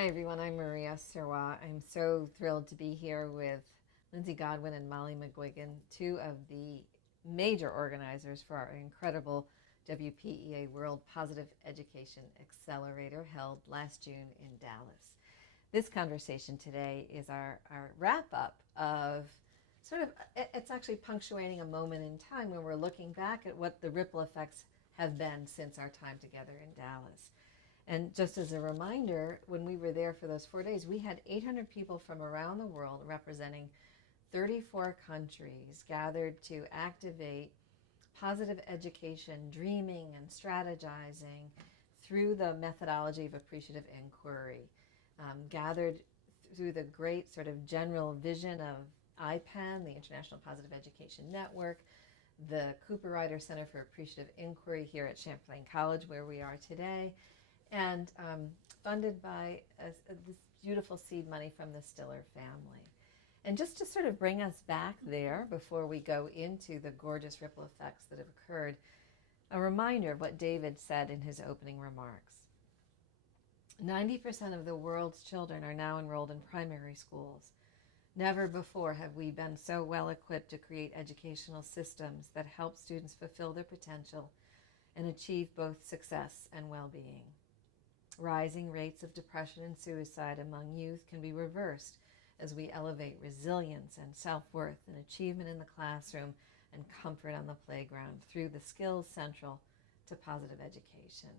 Hi everyone, I'm Maria Serwa. I'm so thrilled to be here with Lindsay Godwin and Molly McGuigan, two of the major organizers for our incredible WPEA World Positive Education Accelerator held last June in Dallas. This conversation today is our wrap-up of it's actually punctuating a moment in time when we're looking back at what the ripple effects have been since our time together in Dallas. And just as a reminder, when we were there for those 4 days, we had 800 people from around the world representing 34 countries gathered to activate positive education, dreaming and strategizing through the methodology of appreciative inquiry, gathered through the great sort of general vision of IPEN, the International Positive Education Network, the Cooper Ryder Center for Appreciative Inquiry here at Champlain College, where we are today, and funded by this beautiful seed money from the Stiller family. And just to sort of bring us back there before we go into the gorgeous ripple effects that have occurred, a reminder of what David said in his opening remarks. 90% of the world's children are now enrolled in primary schools. Never before have we been so well equipped to create educational systems that help students fulfill their potential and achieve both success and well-being. Rising rates of depression and suicide among youth can be reversed as we elevate resilience and self-worth and achievement in the classroom and comfort on the playground through the skills central to positive education.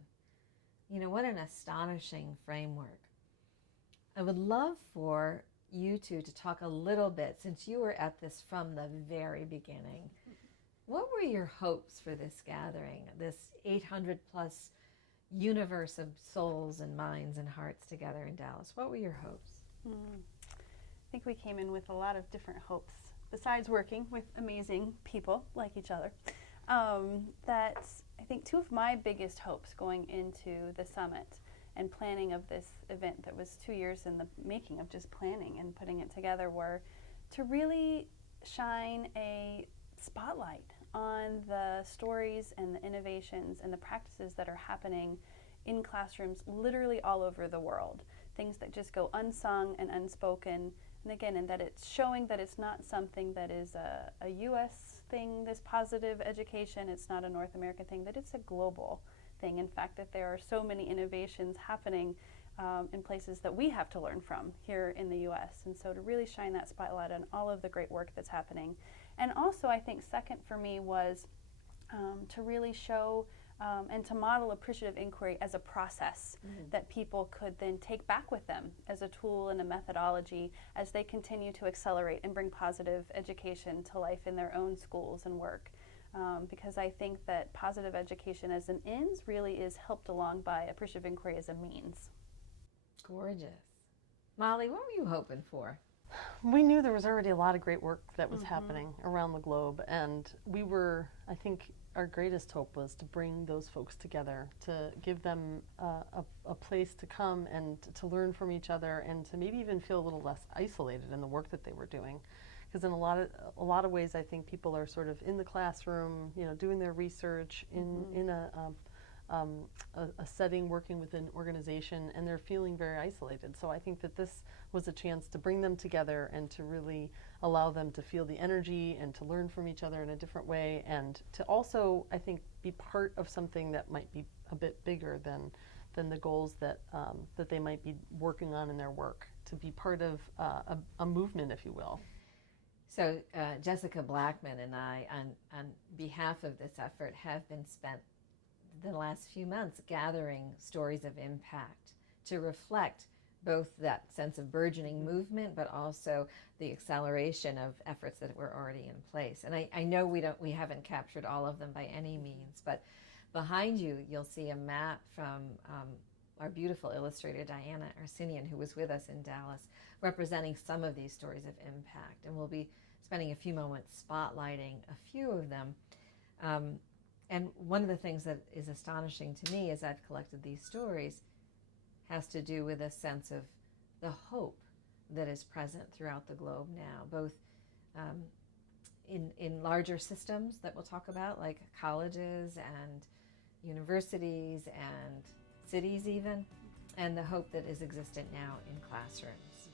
You know, what an astonishing framework. I would love for you two to talk a little bit, since you were at this from the very beginning. What were your hopes for this gathering, this 800 plus universe of souls and minds and hearts together in Dallas? What were your hopes? I think we came in with a lot of different hopes, besides working with amazing people like each other. That I think two of my biggest hopes going into the summit and planning of this event that was 2 years in the making of just planning and putting it together were to really shine a spotlight on the stories and the innovations and the practices that are happening in classrooms literally all over the world. Things that just go unsung and unspoken. And again, and that it's showing that it's not something that is a U.S. thing, this positive education. It's not a North American thing, that it's a global thing. In fact, that there are so many innovations happening in places that we have to learn from here in the U.S. And so to really shine that spotlight on all of the great work that's happening. And also, I think second for me was to really show and to model appreciative inquiry as a process that people could then take back with them as a tool and a methodology as they continue to accelerate and bring positive education to life in their own schools and work. Because I think that positive education as an ends really is helped along by appreciative inquiry as a means. Gorgeous. Molly, what were you hoping for? We knew there was already a lot of great work that was happening around the globe, and I think our greatest hope was to bring those folks together, to give them a place to come and to learn from each other, and to maybe even feel a little less isolated in the work that they were doing. Because in a lot of ways, I think people are sort of in the classroom, you know, doing their research in a setting, working with an organization, and they're feeling very isolated. So I think that this was a chance to bring them together and to really allow them to feel the energy and to learn from each other in a different way, and to also, I think, be part of something that might be a bit bigger than the goals that they might be working on in their work, to be part of a movement, if you will. So Jessica Blackman and I, on behalf of this effort, have been spent the last few months gathering stories of impact to reflect both that sense of burgeoning movement, but also the acceleration of efforts that were already in place. And I know we haven't captured all of them by any means, but behind you, you'll see a map from our beautiful illustrator, Diana Arsenian, who was with us in Dallas, representing some of these stories of impact. And we'll be spending a few moments spotlighting a few of them. And one of the things that is astonishing to me as I've collected these stories has to do with a sense of the hope that is present throughout the globe now, both in larger systems that we'll talk about, like colleges and universities and cities even, and the hope that is existent now in classrooms.